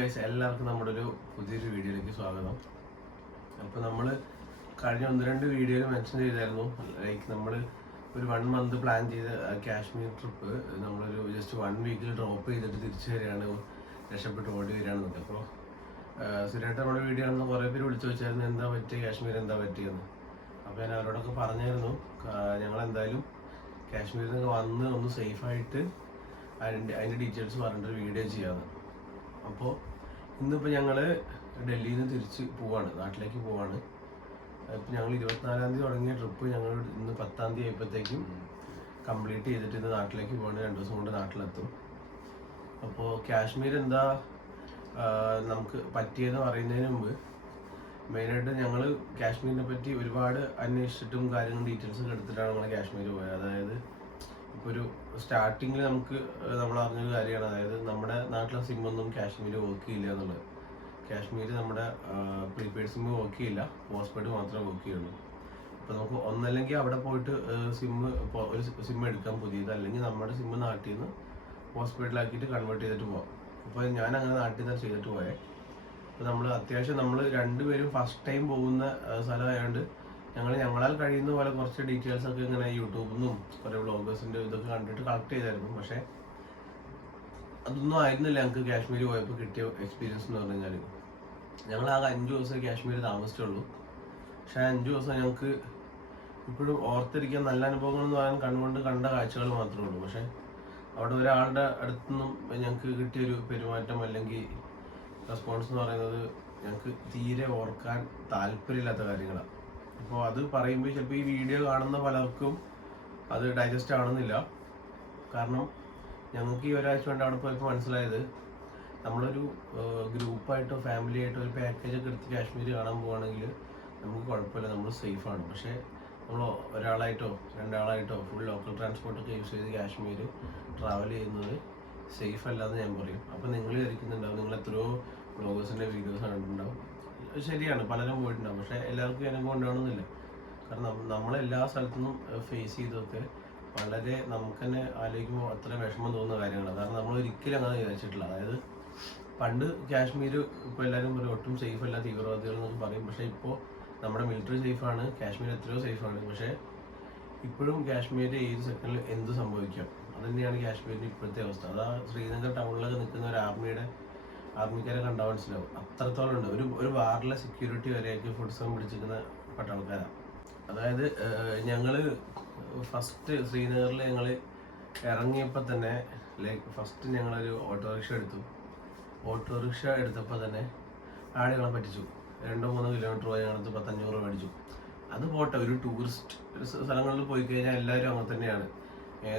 Guys എല്ലാവർക്കും നമ്മുടെ ഒരു പുതിയൊരു വീഡിയോയിലേക്ക് സ്വാഗതം. അപ്പോൾ നമ്മൾ കഴിഞ്ഞ ഒന്ന് രണ്ട് വീഡിയോയിൽ മെൻഷൻ ചെയ്തായിരുന്നു. ലൈക്ക് നമ്മൾ ഒരു വൺ മന്ത് പ്ലാൻ ചെയ്ത കാശ്മീർ ട്രിപ്പ് നമ്മളൊരു ജസ്റ്റ് വൺ വീക്കിൽ ഡ്രോപ്പ് ചെയ്തിട്ട് തിരിച്ചു വരികയാണ് രക്ഷപ്പെട്ട് ഓടി വരികയാണെന്നൊക്കെ അപ്പോൾ സുരേട്ട നമ്മുടെ വീഡിയോ ആണെന്ന് കുറേ പേര് വിളിച്ചു വെച്ചായിരുന്നു എന്താ പറ്റിയ കാശ്മീർ എന്താ പറ്റിയെന്ന്? അപ്പോൾ ഞാൻ അവരോടൊക്കെ പറഞ്ഞായിരുന്നു ഞങ്ങൾ എന്തായാലും കാശ്മീരിൽ നിന്ന് വന്ന് ഒന്ന് സേഫായിട്ട് അതിന്റെ അതിന്റെ ഡീറ്റെയിൽസ് പറഞ്ഞിട്ട് വീഡിയോ ചെയ്യാമെന്ന് അപ്പോൾ ഇന്നിപ്പോൾ ഞങ്ങൾ ഡൽഹിയിൽ നിന്ന് തിരിച്ച് പോവാണ് നാട്ടിലേക്ക് പോവാണ്. ഇപ്പം ഞങ്ങൾ ഇരുപത്തിനാലാം തീയതി തുടങ്ങിയ ട്രിപ്പ് ഞങ്ങൾ ഇന്ന് പത്താം തീയതി ആയപ്പോഴത്തേക്കും കംപ്ലീറ്റ് ചെയ്തിട്ട് ഇന്ന് നാട്ടിലേക്ക് പോവാണ് രണ്ട് ദിവസം കൊണ്ട് നാട്ടിലെത്തും. അപ്പോൾ കാശ്മീർ എന്താ നമുക്ക് പറ്റിയെന്ന് പറയുന്നതിന് മുമ്പ് മെയിനായിട്ട് ഞങ്ങൾ കാശ്മീരിനെ പറ്റി ഒരുപാട് അന്വേഷിച്ചിട്ടും കാര്യങ്ങളും ഡീറ്റെയിൽസ് ഒക്കെ എടുത്തിട്ടാണ് നമ്മൾ കാശ്മീർ പോയത്. അതായത് ഒരു സ്റ്റാർട്ടിങ്ങിൽ നമുക്ക് നമ്മൾ അറിഞ്ഞൊരു കാര്യമാണ്. അതായത് നമ്മുടെ നാട്ടിലെ സിം ഒന്നും കാശ്മീർ വർക്ക് ചെയ്യില്ല എന്നുള്ളത്. കാശ്മീർ നമ്മുടെ പ്രീപെയ്ഡ് സിം വർക്ക് ചെയ്യില്ല. പോസ്റ്റ് പെയ്ഡ് മാത്രമേ വർക്ക് ചെയ്യുള്ളൂ. അപ്പോൾ നമുക്ക് ഒന്നല്ലെങ്കിൽ അവിടെ പോയിട്ട് സിം ഒരു സിം എടുക്കാം പുതിയത്. അല്ലെങ്കിൽ നമ്മുടെ സിം നാട്ടിൽ നിന്ന് പോസ്റ്റ് പെയ്ഡിലാക്കിയിട്ട് കൺവേർട്ട് ചെയ്തിട്ട് പോകാം അപ്പോൾ ഞാൻ അങ്ങനെ നാട്ടിൽ നിന്ന് ചെയ്തിട്ട് പോയേ. അപ്പോൾ നമ്മൾ അത്യാവശ്യം നമ്മൾ രണ്ടുപേരും ഫസ്റ്റ് ടൈം പോകുന്ന സ്ഥലമായതുകൊണ്ട് ഞങ്ങൾ ഞങ്ങളാൽ കഴിയുന്ന പോലെ കുറച്ച് ഡീറ്റെയിൽസ് ഒക്കെ ഇങ്ങനെ യൂട്യൂബിൽ നിന്നും കുറേ വ്ളോഗേഴ്സിന്റെ ഇതൊക്കെ കണ്ടിട്ട് കളക്ട് ചെയ്തായിരുന്നു. പക്ഷേ അതൊന്നും ആയിരുന്നില്ല ഞങ്ങൾക്ക് കാശ്മീർ പോയപ്പോൾ കിട്ടിയ എക്സ്പീരിയൻസ് എന്ന് പറഞ്ഞു കഴിഞ്ഞാൽ ഞങ്ങൾ ആ അഞ്ച് ദിവസം കാശ്മീർ താമസിച്ചുള്ളൂ. പക്ഷേ അഞ്ച് ദിവസം ഞങ്ങൾക്ക് ഇപ്പോഴും ഓർത്തിരിക്കാൻ നല്ല അനുഭവങ്ങൾ എന്ന് പറയാൻ കണ്ണുകൊണ്ട് കണ്ട കാഴ്ചകൾ മാത്രമേ ഉള്ളൂ. പക്ഷേ അവിടെ ഒരാളുടെ അടുത്തുനിന്നും ഞങ്ങൾക്ക് കിട്ടിയൊരു പെരുമാറ്റം അല്ലെങ്കിൽ റെസ്പോൺസ് എന്ന് പറയുന്നത് ഞങ്ങൾക്ക് തീരെ ഓർക്കാൻ താല്പര്യമില്ലാത്ത കാര്യങ്ങളാണ് അപ്പോൾ അത് പറയുമ്പോൾ ചിലപ്പോൾ ഈ വീഡിയോ കാണുന്ന പലർക്കും അത് ഡൈജസ്റ്റ് ആവണമെന്നില്ല. കാരണം ഞങ്ങൾക്ക് ഈ ഒരാഴ്ച കൊണ്ട് അവിടെ പോയപ്പോൾ മനസ്സിലായത്. നമ്മളൊരു ഗ്രൂപ്പായിട്ടോ ഫാമിലി ആയിട്ടോ ഒരു പാക്കേജ് ഒക്കെ എടുത്ത് കാശ്മീർ കാണാൻ പോവുകയാണെങ്കിൽ നമുക്ക് കുഴപ്പമില്ല നമ്മൾ സേഫാണ് പക്ഷേ നമ്മൾ ഒരാളായിട്ടോ രണ്ടാളായിട്ടോ ഫുൾ ലോക്കൽ ട്രാൻസ്പോർട്ടൊക്കെ യൂസ് ചെയ്ത് കാശ്മീർ ട്രാവൽ ചെയ്യുന്നത് സേഫ് അല്ലാന്ന് ഞാൻ പറയും. അപ്പോൾ നിങ്ങൾ വിചാരിക്കുന്നുണ്ടാവും നിങ്ങൾ എത്രയോ ബ്ലോഗേഴ്സിന്റെ വീഡിയോസ് കണ്ടിട്ടുണ്ടാവും. ശരിയാണ്. പലരും പോയിട്ടുണ്ടാവും. പക്ഷെ എല്ലാവർക്കും അനുഭവം ഉണ്ടാവണമെന്നില്ല കാരണം നമ്മളെല്ലാ സ്ഥലത്തുനിന്നും ഫേസ് ചെയ്തൊക്കെ വളരെ നമുക്ക് തന്നെ ആലോചിക്കുമ്പോൾ അത്ര വിഷമം തോന്നുന്ന കാര്യങ്ങളാണ്. കാരണം നമ്മൾ ഒരിക്കലും അങ്ങനെ വിചാരിച്ചിട്ടില്ല. അതായത് പണ്ട് കാശ്മീർ ഇപ്പോൾ എല്ലാവരും പറയും ഒട്ടും സേഫ് അല്ല തീവ്രവാദികൾ എന്നൊക്കെ പറയും. പക്ഷേ ഇപ്പോൾ നമ്മുടെ മിലിറ്ററി സേഫാണ് കാശ്മീർ എത്രയോ സേഫാണ് പക്ഷേ ഇപ്പോഴും കാശ്മീർ ഏത് സെക്കൻഡിൽ എന്ത് സംഭവിക്കാം? അത് തന്നെയാണ് കാശ്മീരിന്റെ ഇപ്പോഴത്തെ അവസ്ഥ. അതാ ശ്രീനഗർ ടൗണിലൊക്കെ നിൽക്കുന്ന ഒരു ആർമിയുടെ ആർമിക്കാരെ കണ്ടാൽ മനസ്സിലാവും. അത്രത്തോളം ഉണ്ട്. ഒരു ഒരു വാറിലെ സെക്യൂരിറ്റി വരെയൊക്കെ ഫുഡ് പിടിച്ചിരിക്കുന്ന പട്ടാൾക്കാരാണ് അതായത് ഞങ്ങൾ ഫസ്റ്റ് ശ്രീനഗറിൽ ഞങ്ങൾ ഇറങ്ങിയപ്പോൾ തന്നെ ലൈക്ക് ഫസ്റ്റ് ഞങ്ങളൊരു ഓട്ടോറിക്ഷ എടുത്തു. ഓട്ടോറിക്ഷ എടുത്തപ്പോൾ തന്നെ ആളുകളെ പറ്റിച്ചു. രണ്ടോ മൂന്നോ കിലോമീറ്റർ പോയി ഞങ്ങളടുത്ത് പത്തഞ്ഞൂറ് മേടിച്ചു. അത് പോട്ടെ ഒരു ടൂറിസ്റ്റ് സ്ഥലങ്ങളിൽ പോയി കഴിഞ്ഞാൽ എല്ലാവരും അങ്ങനെ തന്നെയാണ്.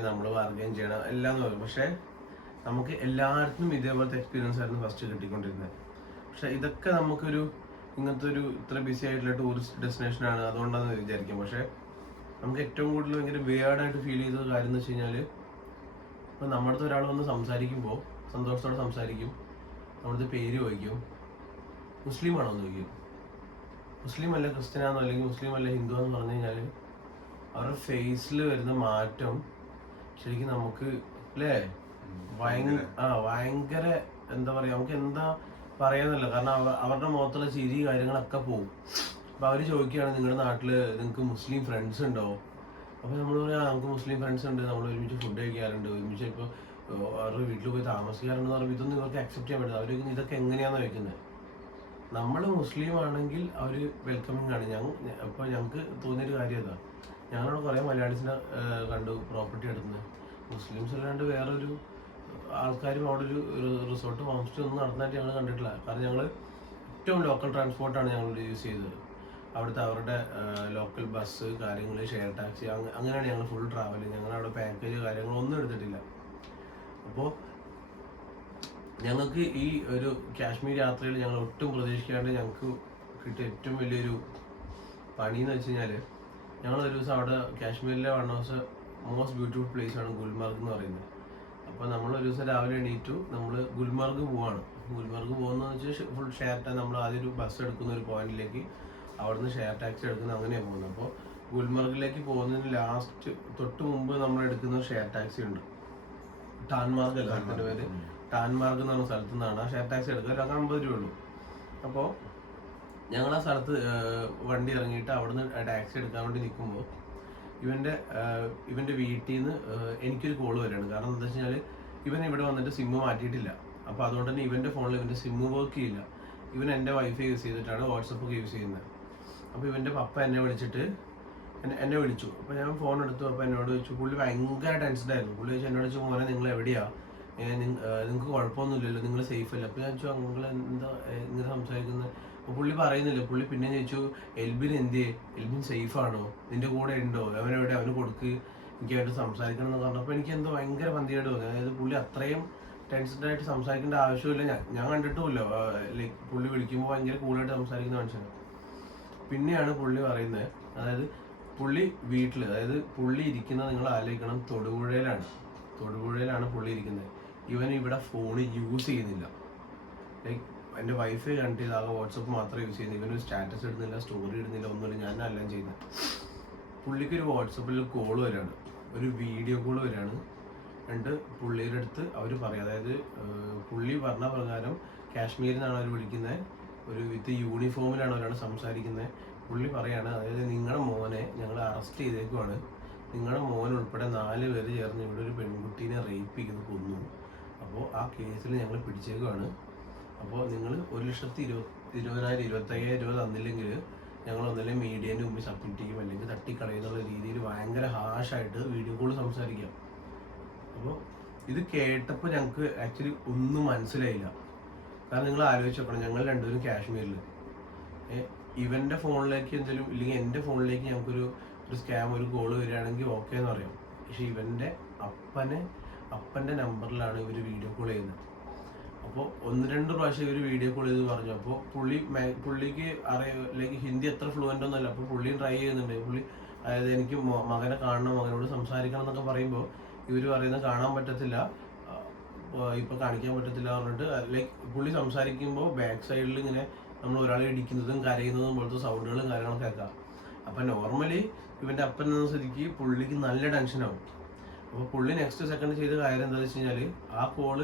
നമ്മൾ ബാർഗൈൻ ചെയ്യണം എല്ലാം എന്ന് പറയും പക്ഷേ നമുക്ക് എല്ലാവർക്കും ഇതേപോലത്തെ എക്സ്പീരിയൻസ് ആയിരുന്നു ഫസ്റ്റ് കിട്ടിക്കൊണ്ടിരുന്നത്. പക്ഷെ ഇതൊക്കെ നമുക്കൊരു ഇങ്ങനത്തെ ഒരു ഇത്ര ബിസി ആയിട്ടുള്ള ടൂറിസ്റ്റ് ഡെസ്റ്റിനേഷൻ ആണ് അതുകൊണ്ടാണെന്ന് വിചാരിക്കും. പക്ഷേ നമുക്ക് ഏറ്റവും കൂടുതൽ ഭയങ്കര വേർഡായിട്ട് ഫീൽ ചെയ്ത കാര്യം എന്ന് വെച്ച് കഴിഞ്ഞാൽ ഇപ്പോൾ നമ്മുടെ ഒരാൾ വന്ന് സംസാരിക്കുമ്പോൾ സന്തോഷത്തോടെ സംസാരിക്കും. നമ്മുടെ പേര് ചോദിക്കും. മുസ്ലിം ആണോ എന്ന് ചോദിക്കും. മുസ്ലിം അല്ല ക്രിസ്ത്യനാണോ അല്ലെങ്കിൽ മുസ്ലിം അല്ല ഹിന്ദു എന്ന് പറഞ്ഞു കഴിഞ്ഞാൽ അവരുടെ ഫേസിൽ വരുന്ന മാറ്റം ശരിക്കും നമുക്ക് അല്ലേ? ആ ഭയങ്കര എന്താ പറയാ നമുക്ക് എന്താ പറയാന്നല്ല. കാരണം അവരുടെ മുഖത്തുള്ള ചിരി കാര്യങ്ങളൊക്കെ പോകും അപ്പൊ അവർ ചോദിക്കുകയാണ് നിങ്ങളുടെ നാട്ടിൽ നിങ്ങൾക്ക് മുസ്ലിം ഫ്രണ്ട്സ് ഉണ്ടോ? അപ്പൊ നമ്മൾ പറയാം നമുക്ക് മുസ്ലിം ഫ്രണ്ട്സ് ഉണ്ട്. നമ്മൾ ഒരുമിച്ച് ഫുഡ് കഴിക്കാറുണ്ട്. ഒരുമിച്ച് ഇപ്പോൾ അവരുടെ വീട്ടിൽ പോയി താമസിക്കാറുണ്ട് പറയുമ്പോൾ ഇതൊന്നും ഇവർക്ക് അക്സെപ്റ്റ് ചെയ്യാൻ പറ്റില്ല അവർ ഇതൊക്കെ എങ്ങനെയാന്ന് ചോദിക്കുന്നത് നമ്മൾ മുസ്ലിം ആണെങ്കിൽ അവർ വെൽക്കമിങ് ആണ്. ഞങ്ങൾ അപ്പോൾ ഞങ്ങൾക്ക് തോന്നിയൊരു കാര്യം അതാ. ഞങ്ങളവിടെ കുറേ മലയാളീസിനെ കണ്ടു പ്രോപ്പർട്ടി എടുക്കുന്നത് മുസ്ലിംസ് അല്ലാണ്ട് വേറൊരു ആൾക്കാരും അവിടെ ഒരു റിസോർട്ട് ഹോം സ്റ്റേ ഒന്നും നടന്നതായിട്ട് ഞങ്ങൾ കണ്ടിട്ടില്ല. കാരണം ഞങ്ങൾ ഏറ്റവും ലോക്കൽ ട്രാൻസ്പോർട്ടാണ് ഞങ്ങൾ യൂസ് ചെയ്തത്. അവിടുത്തെ അവരുടെ ലോക്കൽ ബസ് കാര്യങ്ങൾ ഷെയർ ടാക്സി അങ്ങനെയാണ് ഞങ്ങൾ ഫുൾ ട്രാവൽ ഞങ്ങൾ അവിടെ പാക്കേജ് കാര്യങ്ങളൊന്നും എടുത്തിട്ടില്ല. അപ്പോൾ ഞങ്ങൾക്ക് ഈ ഒരു കാശ്മീർ യാത്രയിൽ ഞങ്ങൾ ഒട്ടും പ്രതീക്ഷിക്കാണ്ട് ഞങ്ങൾക്ക് കിട്ടിയ ഏറ്റവും വലിയൊരു പണി എന്ന് വെച്ച് കഴിഞ്ഞാൽ ഞങ്ങൾ ഒരു ദിവസം അവിടെ കാശ്മീരിലെ one house most beautiful place ആണ് ഗുൽമാർഗ് എന്ന് പറയുന്നത്. അപ്പോൾ നമ്മൾ ഒരു ദിവസം രാവിലെ എണീറ്റു നമ്മൾ ഗുൽമർഗ് പോവാണ്. ഗുൽമർഗ് പോകുന്ന വെച്ചാൽ ഫുൾ ഷെയർ ടാ നമ്മൾ ആദ്യം ഒരു ബസ് എടുക്കുന്ന ഒരു പോയിന്റിലേക്ക് അവിടുന്ന് ഷെയർ ടാക്സി എടുക്കുന്ന അങ്ങനെയാണ് പോകുന്നത്. അപ്പോൾ ഗുൽമർഗിലേക്ക് പോകുന്നതിന് ലാസ്റ്റ് തൊട്ട് മുമ്പ് നമ്മൾ എടുക്കുന്ന ഷെയർ ടാക്സി ഉണ്ട്. ടാൻമാർഗ് അല്ല? അതിന്റെ പേര്. ടാൻമാർഗ് എന്ന് പറഞ്ഞ സ്ഥലത്തു നിന്നാണ് ആ ഷെയർ ടാക്സി എടുക്കുക. ഒരു അമ്പത് രൂപ ഉള്ളൂ. അപ്പോൾ ഞങ്ങൾ ആ സ്ഥലത്ത് വണ്ടി ഇറങ്ങിയിട്ട് അവിടുന്ന് ടാക്സി എടുക്കാൻ വേണ്ടി നിൽക്കുമ്പോൾ ഇവന്റെ ഇവന്റെ വീട്ടിൽ നിന്ന് എനിക്കൊരു കോൾ വരികയാണ് കാരണം എന്താ വെച്ചാൽ ഇവൻ ഇവിടെ വന്നിട്ട് സിമ്മ് മാറ്റിയിട്ടില്ല. അപ്പോൾ അതുകൊണ്ട് തന്നെ ഇവന്റെ ഫോണിൽ ഇവന്റെ സിമ്മ് വർക്ക് ചെയ്യില്ല. ഇവൻ എന്റെ വൈഫൈ യൂസ് ചെയ്തിട്ടാണ് വാട്സപ്പ് ഒക്കെ യൂസ് ചെയ്യുന്നത് അപ്പോൾ ഇവന്റെ പപ്പ എന്നെ വിളിച്ചിട്ട് എന്നെ വിളിച്ചു. അപ്പോൾ ഞാൻ ഫോൺ എടുത്തു. അപ്പോൾ എന്നോട് ചോദിച്ചു പുള്ളി ഭയങ്കര ടെൻഷനായിരുന്നു പുള്ളി ചോദിച്ചു എന്നോട് ചോദിച്ചു മോനെ നിങ്ങൾ എവിടെയാ? നിങ്ങൾക്ക് കുഴപ്പമൊന്നുമില്ലല്ലോ. നിങ്ങൾ സേഫ് അല്ല? അപ്പോൾ ഞാൻ ചോദിച്ചു നിങ്ങൾ എന്താ ഇങ്ങനെ സംസാരിക്കുന്നത് അപ്പോൾ പുള്ളി പറയുന്നില്ല പുള്ളി പിന്നെ ചോദിച്ചു എൽബിൻ എന്ത് എൽബിൻ സേഫ് ആണോ നിന്റെ കൂടെ ഉണ്ടോ? അവനെവിടെ? അവന് കൊടുക്ക് എനിക്കായിട്ട് സംസാരിക്കണം എന്ന് പറഞ്ഞപ്പോൾ എനിക്ക് എന്തോ ഭയങ്കര പന്തിയായിട്ട് തോന്നി. അതായത് പുള്ളി അത്രയും ടെൻസ്ഡ് ആയിട്ട് സംസാരിക്കേണ്ട ആവശ്യമില്ല. ഞാൻ ഞാൻ കണ്ടിട്ടുമില്ല. ലൈക്ക് പുള്ളി വിളിക്കുമ്പോൾ ഭയങ്കര കൂളായിട്ട് സംസാരിക്കുന്ന മനുഷ്യനാണ് പിന്നെയാണ് പുള്ളി പറയുന്നത് അതായത് പുള്ളി വീട്ടിൽ അതായത് പുള്ളി ഇരിക്കുന്നത് നിങ്ങൾ ആലോചിക്കണം തൊടുപുഴയിലാണ്. തൊടുപുഴയിലാണ് പുള്ളി ഇരിക്കുന്നത്. ഇവൻ ഇവിടെ ഫോൺ യൂസ് ചെയ്യുന്നില്ല. ലൈക്ക് എന്റെ വൈഫ് കണക്ട് ആകെ വാട്സപ്പ് മാത്രമേ യൂസ് ചെയ്യുന്നു. ഇവനൊരു സ്റ്റാറ്റസ് ഇടുന്നില്ല സ്റ്റോറി ഇടുന്നില്ല ഒന്നുമില്ല. ഞാൻ എല്ലാം ചെയ്യുന്നത് പുള്ളിക്ക് ഒരു വാട്സപ്പിൽ കോൾ വരാണ്. ഒരു വീഡിയോ കോൾ വരികയാണ് രണ്ട് പുള്ളിയുടെ അടുത്ത് അവർ പറയും. അതായത് പുള്ളി പറഞ്ഞ പ്രകാരം കാശ്മീരിൽ നിന്നാണ് അവർ വിളിക്കുന്നത് ഒരു വിത്ത് യൂണിഫോമിലാണ് അവരാണ് സംസാരിക്കുന്നത് പുള്ളി പറയാണ് അതായത് നിങ്ങളുടെ മോനെ ഞങ്ങൾ അറസ്റ്റ് ചെയ്തേക്കുവാണ്. നിങ്ങളുടെ മോൻ ഉൾപ്പെടെ നാല് പേര് ചേർന്ന് ഇവിടെ ഒരു പെൺകുട്ടീനെ റേപ്പ് ചെയ്ത് കൊന്നു. അപ്പോൾ ആ കേസിൽ ഞങ്ങൾ പിടിച്ചേക്കുവാണ്. അപ്പോൾ നിങ്ങൾ ഒരു ലക്ഷത്തി ഇരുപത്തി ഇരുപതിനായിരം ഇരുപത്തയ്യായിരം രൂപ തന്നില്ലെങ്കിൽ ഞങ്ങൾ ഒന്നല്ലേ മീഡിയേന്റെ മുമ്പിൽ സബ്മിറ്റ് ചെയ്യും. അല്ലെങ്കിൽ തട്ടിക്കളയുന്നുള്ള രീതിയിൽ ഭയങ്കര ഹാഷായിട്ട് വീഡിയോ കോൾ സംസാരിക്കാം. അപ്പോൾ ഇത് കേട്ടപ്പോൾ ഞങ്ങൾക്ക് ആക്ച്വലി ഒന്നും മനസ്സിലായില്ല. കാരണം നിങ്ങൾ ആലോചിച്ച് നോക്കണം. ഞങ്ങൾ രണ്ടുപേരും കാശ്മീരിൽ ഇവന്റെ ഫോണിലേക്ക് എന്തെങ്കിലും ഇല്ലെങ്കിൽ എന്റെ ഫോണിലേക്ക് ഞങ്ങൾക്കൊരു ഒരു സ്കാം ഒരു കോൾ വരികയാണെങ്കിൽ ഓക്കെ എന്ന് പറയാം. പക്ഷേ ഇവന്റെ അപ്പനെ അപ്പന്റെ നമ്പറിലാണ് ഇവർ വീഡിയോ കോൾ ചെയ്യുന്നത്. അപ്പോൾ ഒന്ന് രണ്ട് പ്രാവശ്യം ഇവർ വീഡിയോ കോൾ ചെയ്ത് പറഞ്ഞു. അപ്പോൾ പുള്ളി പുള്ളിക്ക് അറിയ ലൈക്ക് ഹിന്ദി എത്ര ഫ്ലുവന്റ് ഒന്നുമല്ല. അപ്പോൾ പുള്ളിയും ട്രൈ ചെയ്യുന്നുണ്ട്. പുള്ളി അതായത് എനിക്ക് മകനെ കാണണം മകനോട് സംസാരിക്കണം എന്നൊക്കെ പറയുമ്പോൾ ഇവർ പറയുന്നത് കാണാൻ പറ്റത്തില്ല. ഇപ്പോൾ ഇപ്പൊ കാണിക്കാൻ പറ്റത്തില്ല പറഞ്ഞിട്ട് ലൈക്ക് പുള്ളി സംസാരിക്കുമ്പോൾ ബാക്ക് സൈഡിൽ ഇങ്ങനെ നമ്മൾ ഒരാളെ ഇടിക്കുന്നതും കരയുന്നതും പോലത്തെ സൗണ്ടുകളും കാര്യങ്ങളൊക്കെ കേൾക്കാം. അപ്പം നോർമലി ഇവന്റെ അപ്പൻ എന്ന സ്ഥിതിക്ക് പുള്ളിക്ക് നല്ല ടെൻഷനാവും അപ്പോൾ പുള്ളി നെക്സ്റ്റ് സെക്കൻഡ് ചെയ്ത കാര്യം എന്താ വെച്ച് കഴിഞ്ഞാൽ ആ കോൾ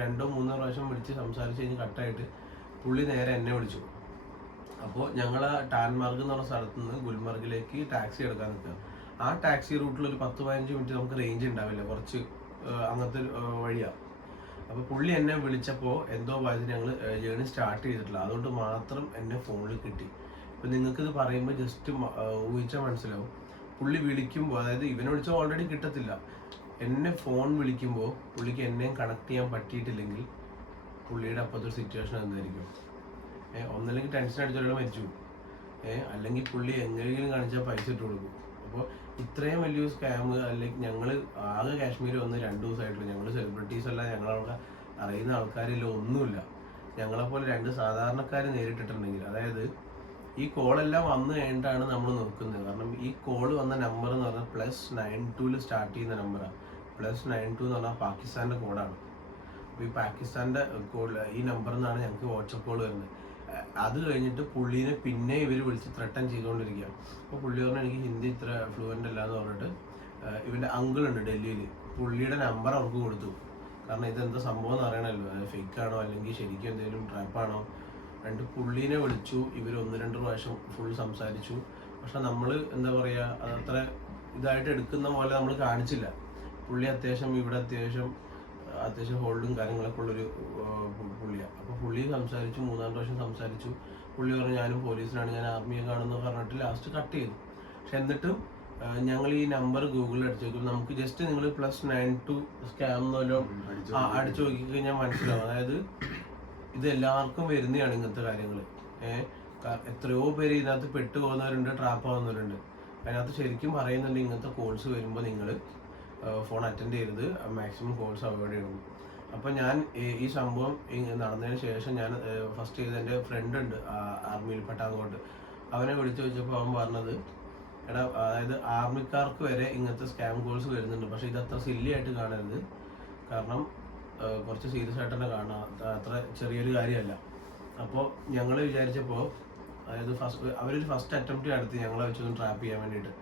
രണ്ടോ മൂന്നോ പ്രാവശ്യം വിളിച്ച് സംസാരിച്ച് കഴിഞ്ഞ് കട്ടായിട്ട് പുള്ളി നേരെ എന്നെ വിളിച്ചു. അപ്പോൾ ഞങ്ങൾ ടാൻമാർഗ് എന്ന് പറഞ്ഞ സ്ഥലത്ത് നിന്ന് ഗുൽമർഗിലേക്ക് ടാക്സി എടുക്കാൻ നിൽക്കുക ആ ടാക്സി റൂട്ടിൽ ഒരു പത്ത് പതിനഞ്ച് മിനിറ്റ് നമുക്ക് റേഞ്ച് ഉണ്ടാവില്ല കുറച്ച് അങ്ങനത്തെ വഴിയാണ് അപ്പോൾ പുള്ളി എന്നെ വിളിച്ചപ്പോൾ എന്തോ ഭാഗ്യത്തിന് ഞങ്ങൾ ജേണി സ്റ്റാർട്ട് ചെയ്തിട്ടില്ല. അതുകൊണ്ട് മാത്രം എന്നെ ഫോണിൽ കിട്ടി. അപ്പോൾ നിങ്ങൾക്കിത് പറയുമ്പോൾ ജസ്റ്റ് ഊഹിച്ചാൽ മനസ്സിലാവും. പുള്ളി വിളിക്കുമ്പോൾ അതായത് ഇവനെ വിളിച്ചാൽ ഓൾറെഡി കിട്ടത്തില്ല. എന്നെ ഫോൺ വിളിക്കുമ്പോൾ പുള്ളിക്ക് എന്നെയും കണക്ട് ചെയ്യാൻ പറ്റിയിട്ടില്ലെങ്കിൽ പുള്ളിയുടെ അപ്പോഴത്തെ ഒരു സിറ്റുവേഷൻ എന്തായിരിക്കും? ഏഹ് ഒന്നല്ലെങ്കിൽ ടെൻഷൻ അടിച്ചൊരാൾ മരിച്ചു. ഏഹ് അല്ലെങ്കിൽ പുള്ളി എങ്ങനെയെങ്കിലും കാണിച്ചാൽ പൈസ ഇട്ട് കൊടുക്കും. അപ്പോൾ ഇത്രയും വലിയൊരു സ്കാം അല്ലെങ്കിൽ ഞങ്ങൾ ആകെ കാശ്മീർ വന്ന് രണ്ട് ദിവസമായിട്ടുള്ളൂ ഞങ്ങൾ സെലിബ്രിറ്റീസ് അല്ല ഞങ്ങളവിടെ അറിയുന്ന ആൾക്കാരില്ല ഒന്നുമില്ല. ഞങ്ങളെപ്പോലെ രണ്ട് സാധാരണക്കാർ നേരിട്ടിട്ടുണ്ടെങ്കിൽ അതായത് ഈ കോളെല്ലാം വന്നു കഴിഞ്ഞിട്ടാണ് നമ്മൾ നോക്കുന്നത്. കാരണം ഈ കോൾ വന്ന നമ്പർ എന്ന് പറഞ്ഞാൽ പ്ലസ് നയൻ ടൂവിൽ സ്റ്റാർട്ട് ചെയ്യുന്ന നമ്പറാണ് പ്ലസ് നയൻ ടു എന്ന് പറഞ്ഞാൽ പാകിസ്ഥാന്റെ കോഡാണ് അപ്പോൾ ഈ പാകിസ്ഥാന്റെ കോഡ് ഈ നമ്പറിൽ നിന്നാണ് ഞങ്ങൾക്ക് വാട്സപ്പ് കോൾ വരുന്നത്. അത് കഴിഞ്ഞിട്ട് പുള്ളീനെ പിന്നെ ഇവർ വിളിച്ച് ത്രട്ടൻ ചെയ്തുകൊണ്ടിരിക്കുകയാണ് അപ്പോൾ പുള്ളി പറഞ്ഞാൽ എനിക്ക് ഹിന്ദി ഇത്ര ഫ്ലുവന്റ് അല്ല എന്ന് പറഞ്ഞിട്ട് ഇവന്റെ അങ്കിൾ ഉണ്ട് ഡൽഹിയിൽ പുള്ളിയുടെ നമ്പർ അവർക്ക് കൊടുത്തു. കാരണം ഇതെന്താ സംഭവം എന്ന് അറിയണമല്ലോ ആണോ? അല്ലെങ്കിൽ ശരിക്കും എന്തെങ്കിലും ട്രാപ്പാണോ രണ്ട് പുള്ളീനെ വിളിച്ചു ഇവർ ഒന്ന് രണ്ട് പ്രാവശ്യം ഫുൾ സംസാരിച്ചു. പക്ഷെ നമ്മൾ എന്താ പറയുക അതത്ര ഇതായിട്ട് എടുക്കുന്ന പോലെ നമ്മൾ കാണിച്ചില്ല. പുള്ളി അത്യാവശ്യം ഇവിടെ അത്യാവശ്യം അത്യാവശ്യം ഹോൾഡും കാര്യങ്ങളൊക്കെ ഉള്ളൊരു പുള്ളിയാണ് അപ്പോൾ പുള്ളി സംസാരിച്ചു മൂന്നാം പ്രാവശ്യം സംസാരിച്ചു. പുള്ളി പറഞ്ഞു ഞാനും പോലീസിനാണ് ഞാൻ ആർമിയെ കാണുന്നു പറഞ്ഞിട്ട് ലാസ്റ്റ് കട്ട് ചെയ്തു. പക്ഷെ എന്നിട്ടും ഞങ്ങൾ ഈ നമ്പർ ഗൂഗിളിൽ അടിച്ചു നോക്കും നമുക്ക് ജസ്റ്റ് നിങ്ങൾ പ്ലസ് നയൻ ടു സ്കാം എന്നല്ലോ അടിച്ചു നോക്കി. കഴിഞ്ഞാൽ മനസ്സിലാവും. അതായത് ഇത് എല്ലാവർക്കും വരുന്നതാണ് ഇങ്ങനത്തെ കാര്യങ്ങൾ ഏഹ് എത്രയോ പേര് ഇതിനകത്ത് പെട്ടു പോകുന്നവരുണ്ട് ട്രാപ്പ് ആവുന്നവരുണ്ട്. അതിനകത്ത് ശരിക്കും പറയുന്നുണ്ട് ഇങ്ങനത്തെ കോൾസ് വരുമ്പോൾ നിങ്ങൾ ഫോൺ അറ്റൻഡ് ചെയ്യരുത്. മാക്സിമം കോൾസ് അവോയ്ഡ് ചെയ്യണം. അപ്പോൾ ഞാൻ ഈ- സംഭവം നടന്നതിന് ശേഷം ഞാൻ ഫസ്റ്റ് ചെയ്ത് എന്റെ ഫ്രണ്ട് ഉണ്ട് ആർമിയിൽ പെട്ടാങ്കോട്ട്. അവനെ വിളിച്ചു വെച്ചപ്പോൾ അവൻ പറഞ്ഞത് എടാ അതായത് ആർമിക്കാർക്ക് വരെ ഇങ്ങനത്തെ സ്കാം കോൾസ് വരുന്നുണ്ട്. പക്ഷേ ഇത് അത്ര സില്ലി ആയിട്ട് കാണരുത്. കാരണം കുറച്ച് സീരിയസ് ആയിട്ട് തന്നെ കാണാം അത്ര- ചെറിയൊരു കാര്യമല്ല. അപ്പോൾ ഞങ്ങൾ വിചാരിച്ചപ്പോൾ അതായത് ഫസ്റ്റ് അവരൊരു ഫസ്റ്റ് അറ്റംപ്റ്റ് നടത്തി ഞങ്ങളെ വെച്ചൊന്ന് ട്രാപ്പ് ചെയ്യാൻ വേണ്ടിയിട്ട്.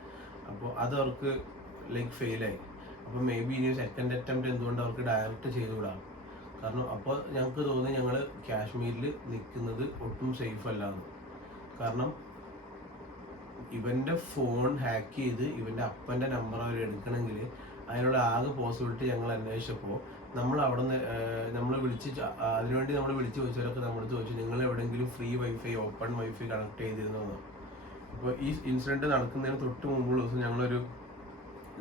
അപ്പോൾ അത് അവർക്ക് ലൈക്ക് ഫെയിലായി അപ്പോൾ മേ ബി ഇനി സെക്കൻഡ് അറ്റംപ്റ്റ് എന്തുകൊണ്ട് അവർക്ക് ഡയറക്റ്റ് ചെയ്തുവിടാം കാരണം അപ്പോൾ ഞങ്ങൾക്ക് തോന്നി ഞങ്ങൾ കാശ്മീരിൽ നിൽക്കുന്നത് ഒട്ടും സേഫ് അല്ലാന്ന്. കാരണം ഇവന്റെ ഫോൺ ഹാക്ക് ചെയ്ത് ഇവന്റെ അപ്പന്റെ നമ്പർ അവർ എടുക്കണമെങ്കിൽ അതിനുള്ള ആകെ പോസിബിലിറ്റി ഞങ്ങൾ അന്വേഷിച്ചപ്പോൾ നമ്മൾ അവിടെ നിന്ന് നമ്മൾ വിളിച്ച് അതിനുവേണ്ടി നമ്മൾ വിളിച്ച് ചോദിച്ചവരൊക്കെ നമ്മുടെ ചോദിച്ചു നിങ്ങൾ എവിടെയെങ്കിലും free wifi open wifi connect ചെയ്തിരുന്നോ? അപ്പോൾ ഈ ഇൻസിഡന്റ് നടക്കുന്നതിന് തൊട്ട് മുമ്പുള്ള ദിവസം ഞങ്ങളൊരു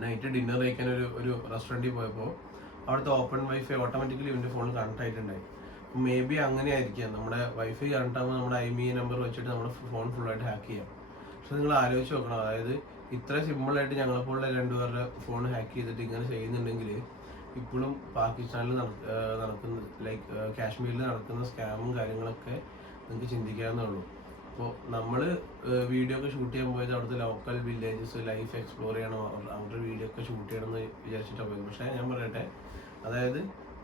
നൈറ്റ് ഡിന്നർ കഴിക്കാൻ ഒരു ഒരു റെസ്റ്റോറന്റിൽ പോയപ്പോൾ അവിടുത്തെ ഓപ്പൺ വൈഫൈ ഓട്ടോമാറ്റിക്കലി ഇവന്റെ ഫോണിൽ കണക്ട് ആയിട്ടുണ്ടായി. മേ ബി അങ്ങനെ ആയിരിക്കാം നമ്മുടെ വൈഫൈ കണക്ട് ആകുമ്പോൾ നമ്മുടെ ഐ മി നമ്പർ വെച്ചിട്ട് നമ്മുടെ ഫോൺ ഫുള്ളായിട്ട് ഹാക്ക് ചെയ്യാം. പക്ഷെ നിങ്ങൾ ആലോചിച്ച് നോക്കണം. അതായത് ഇത്ര സിമ്പിളായിട്ട് ഞങ്ങളെപ്പോലുള്ള രണ്ടുപേരുടെ ഫോൺ ഹാക്ക് ചെയ്തിട്ട് ഇങ്ങനെ ചെയ്യുന്നുണ്ടെങ്കിൽ ഇപ്പോഴും പാകിസ്ഥാനിൽ നടക്കുന്ന ലൈക്ക് കാശ്മീരിൽ നടക്കുന്ന സ്കാമും കാര്യങ്ങളൊക്കെ നിങ്ങൾക്ക് ചിന്തിക്കാവുന്നേ ഉള്ളൂ. അപ്പോൾ നമ്മൾ വീഡിയോ ഒക്കെ ഷൂട്ട് ചെയ്യാൻ പോയത് അവിടുത്തെ ലോക്കൽ വില്ലേജസ് ലൈഫ് എക്സ്പ്ലോർ ചെയ്യണം അവരുടെ വീഡിയോ ഒക്കെ ഷൂട്ട് ചെയ്യണം എന്ന് വിചാരിച്ചിട്ടാണ് പോയത്. പക്ഷേ ഞാൻ പറയട്ടെ അതായത്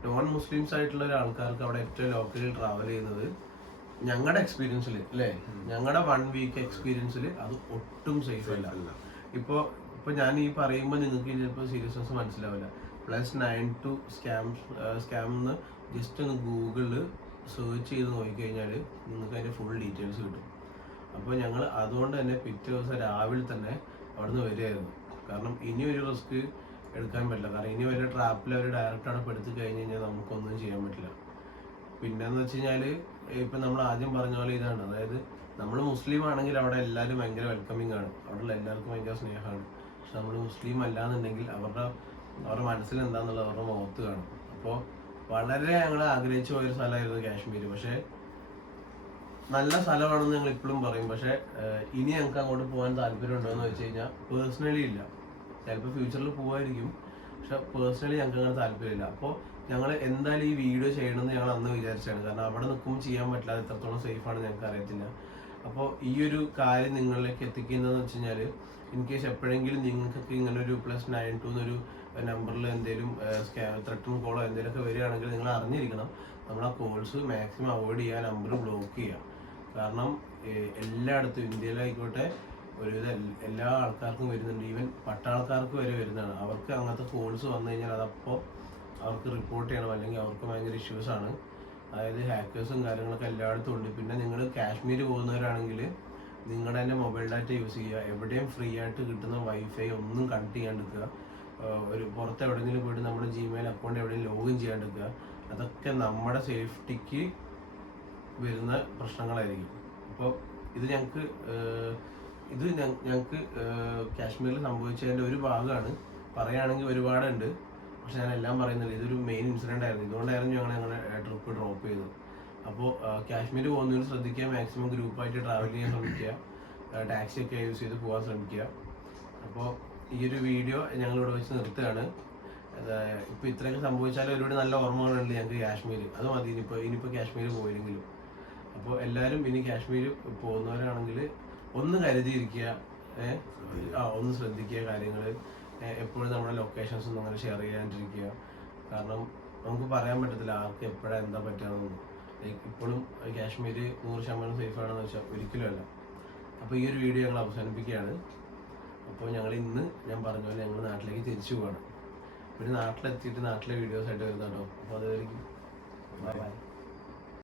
നോൺ മുസ്ലിംസ് ആയിട്ടുള്ള ഒരു ആൾക്കാർക്ക് അവിടെ ഏറ്റവും ലോക്കലിൽ ട്രാവൽ ചെയ്യുന്നത് ഞങ്ങളുടെ എക്സ്പീരിയൻസിൽ അല്ലേ? ഞങ്ങളുടെ വൺ വീക്ക് എക്സ്പീരിയൻസിൽ അത് ഒട്ടും സേഫ് അല്ല. ഇപ്പോൾ ഇപ്പോൾ ഞാൻ ഈ പറയുമ്പോൾ നിങ്ങൾക്ക് ചിലപ്പോൾ സീരിയസ്നെസ് മനസ്സിലാവില്ല. Plus nine two scam scam എന്ന് ജസ്റ്റ് ഒന്ന് ഗൂഗിളിൽ സെർച്ച് ചെയ്ത് നോക്കിക്കഴിഞ്ഞാൽ നിങ്ങൾക്ക് അതിന്റെ ഫുൾ ഡീറ്റെയിൽസ് കിട്ടും. അപ്പോൾ ഞങ്ങൾ അതുകൊണ്ട് തന്നെ പിറ്റേ ദിവസം രാവിലെ തന്നെ അവിടുന്ന് വരികയായിരുന്നു. കാരണം ഇനി ഒരു റിസ്ക് എടുക്കാൻ പറ്റില്ല. കാരണം ഇനി വരെ ട്രാപ്പിൽ അവർ ഡയറക്റ്റ് അവിടെ പെടുത്തി കഴിഞ്ഞ് കഴിഞ്ഞാൽ നമുക്കൊന്നും ചെയ്യാൻ പറ്റില്ല. പിന്നെന്ന് വെച്ച് കഴിഞ്ഞാൽ ഇപ്പം നമ്മൾ ആദ്യം പറഞ്ഞ പോലെ ഇതാണ്. അതായത് നമ്മൾ മുസ്ലിം ആണെങ്കിൽ അവിടെ എല്ലാവരും ഭയങ്കര വെൽക്കമിങ് ആണ്. അവിടെയുള്ള എല്ലാവർക്കും ഭയങ്കര സ്നേഹമാണ്. പക്ഷെ നമ്മൾ മുസ്ലിം അല്ലാന്നുണ്ടെങ്കിൽ അവരുടെ അവരുടെ മനസ്സിൽ എന്താന്നുള്ളത് അവരുടെ മുഖത്ത് കാണും. അപ്പോൾ വളരെ ഞങ്ങൾ ആഗ്രഹിച്ചു പോയൊരു സ്ഥലമായിരുന്നു കാശ്മീർ പക്ഷേ നല്ല സ്ഥലമാണെന്ന് ഞങ്ങൾ ഇപ്പോഴും പറയും. പക്ഷേ ഇനി ഞങ്ങൾക്ക് അങ്ങോട്ട് പോകാൻ താല്പര്യമുണ്ടോ എന്ന് വെച്ച് കഴിഞ്ഞാൽ പേഴ്സണലി ഇല്ല. ചിലപ്പോൾ ഫ്യൂച്ചറിൽ പോവായിരിക്കും. പക്ഷെ പേഴ്സണലി ഞങ്ങൾക്ക് അങ്ങനെ താല്പര്യമില്ല. അപ്പോൾ ഞങ്ങൾ എന്തായാലും ഈ വീഡിയോ ചെയ്യണമെന്ന് ഞങ്ങൾ അന്ന് വിചാരിച്ചാണ്. കാരണം അവിടെ നിൽക്കുമ്പോൾ ചെയ്യാൻ പറ്റില്ല. അത് എത്രത്തോളം സേഫ് ആണ് ഞങ്ങൾക്ക് അറിയത്തില്ല. അപ്പോൾ ഈ ഒരു കാര്യം നിങ്ങളിലേക്ക് എത്തിക്കുന്നതെന്ന് വെച്ച് കഴിഞ്ഞാൽ ഇൻ കേസ് എപ്പോഴെങ്കിലും നിങ്ങൾക്കൊക്കെ ഇങ്ങനെ ഒരു പ്ലസ് നയൻ ടു എന്നൊരു നമ്പറിൽ എന്തെങ്കിലും ത്രെട്ടും കോളോ എന്തെങ്കിലുമൊക്കെ വരികയാണെങ്കിൽ നിങ്ങൾ അറിഞ്ഞിരിക്കണം. നമ്മൾ ആ കോൾസ് മാക്സിമം അവോയ്ഡ് ചെയ്യുക നമ്പർ ബ്ലോക്ക് ചെയ്യുക. കാരണം എല്ലായിടത്തും ഇന്ത്യയിലായിക്കോട്ടെ ഒരുവിധ എല്ലാ ആൾക്കാർക്കും വരുന്നുണ്ട്. ഈവൻ പട്ടാൾക്കാർക്ക് വരെ വരുന്നതാണ്. അവർക്ക് അങ്ങനത്തെ കോൾസ് വന്നു കഴിഞ്ഞാൽ അതപ്പോൾ അവർക്ക് റിപ്പോർട്ട് ചെയ്യണം. അല്ലെങ്കിൽ അവർക്ക് ഭയങ്കര ഇഷ്യൂസ് ആണ്. അതായത് ഹാക്കേഴ്സും കാര്യങ്ങളൊക്കെ എല്ലായിടത്തും ഉണ്ട് പിന്നെ നിങ്ങൾ കാശ്മീർ പോകുന്നവരാണെങ്കിൽ നിങ്ങളുടെ തന്നെ മൊബൈൽ ഡാറ്റ യൂസ് ചെയ്യുക. എവിടെയും ഫ്രീ ആയിട്ട് കിട്ടുന്ന വൈഫൈ ഒന്നും കണക്ട് ചെയ്യാണ്ടിരിക്കുക ഒരു പുറത്ത് എവിടെയെങ്കിലും പോയിട്ട് നമ്മുടെ ജിമെയിൽ അക്കൗണ്ട് എവിടെയും ലോഗിൻ ചെയ്യാണ്ടിരിക്കുക അതൊക്കെ നമ്മുടെ സേഫ്റ്റിക്ക് വരുന്ന പ്രശ്നങ്ങളായിരിക്കും. അപ്പോൾ ഇത് ഞങ്ങൾക്ക് ഇത് ഞങ്ങൾക്ക് കാശ്മീരിൽ സംഭവിച്ചതിന്റെ ഒരു ഭാഗമാണ്. പറയുകയാണെങ്കിൽ ഒരുപാടുണ്ട്. പക്ഷെ ഞാൻ എല്ലാം പറയുന്നില്ല. ഇതൊരു മെയിൻ ഇൻസിഡന്റ് ആയിരുന്നു. ഇതുകൊണ്ടായിരുന്നു ഞങ്ങൾ ഞങ്ങളുടെ ട്രിപ്പ് ഡ്രോപ്പ് ചെയ്തു അപ്പോൾ കാശ്മീർ പോകുന്നവർ ശ്രദ്ധിക്കുക. മാക്സിമം ഗ്രൂപ്പായിട്ട് ട്രാവൽ ചെയ്യാൻ ശ്രമിക്കുക. ടാക്സി ഒക്കെ യൂസ് ചെയ്ത് പോകാൻ ശ്രമിക്കുക. അപ്പോൾ ഈ ഒരു വീഡിയോ ഞങ്ങളിവിടെ വെച്ച് നിർത്തുകയാണ്. ഇപ്പോൾ ഇത്രയൊക്കെ സംഭവിച്ചാലും ഒരുപാട് നല്ല ഓർമ്മകളുണ്ട് ഞങ്ങൾക്ക് കാശ്മീർ അത് മതി. ഇനിയിപ്പോൾ ഇനിയിപ്പോൾ കാശ്മീർ പോയില്ലെങ്കിലും അപ്പോൾ എല്ലാവരും ഇനി കാശ്മീർ പോകുന്നവരാണെങ്കിൽ ഒന്ന് കരുതിയിരിക്കുക. ഏഹ് ഒന്ന് ശ്രദ്ധിക്കുക കാര്യങ്ങൾ എപ്പോഴും നമ്മുടെ ലൊക്കേഷൻസ് ഒന്നും അങ്ങനെ ഷെയർ ചെയ്യാണ്ടിരിക്കുക. കാരണം നമുക്ക് പറയാൻ പറ്റത്തില്ല ആർക്ക് എപ്പോഴാണ് എന്താ പറ്റുകയെന്നൊന്നും ലൈക്ക് ഇപ്പോഴും കാശ്മീർ നൂറ് ശതമാനം സേഫ് ആണെന്ന് വെച്ചാൽ ഒരിക്കലും അല്ല. അപ്പോൾ ഈ ഒരു വീഡിയോ ഞങ്ങൾ അവസാനിപ്പിക്കുകയാണ്. അപ്പോൾ ഞങ്ങൾ ഇന്ന് ഞാൻ പറഞ്ഞ പോലെ ഞങ്ങൾ നാട്ടിലേക്ക് തിരിച്ചു പോവാണ്. പിന്നെ നാട്ടിലെത്തിയിട്ട് നാട്ടിലെ വീഡിയോസ് ആയിട്ട് വരുന്നുണ്ടോ അപ്പോൾ അതുവരെയും ബൈ ബൈ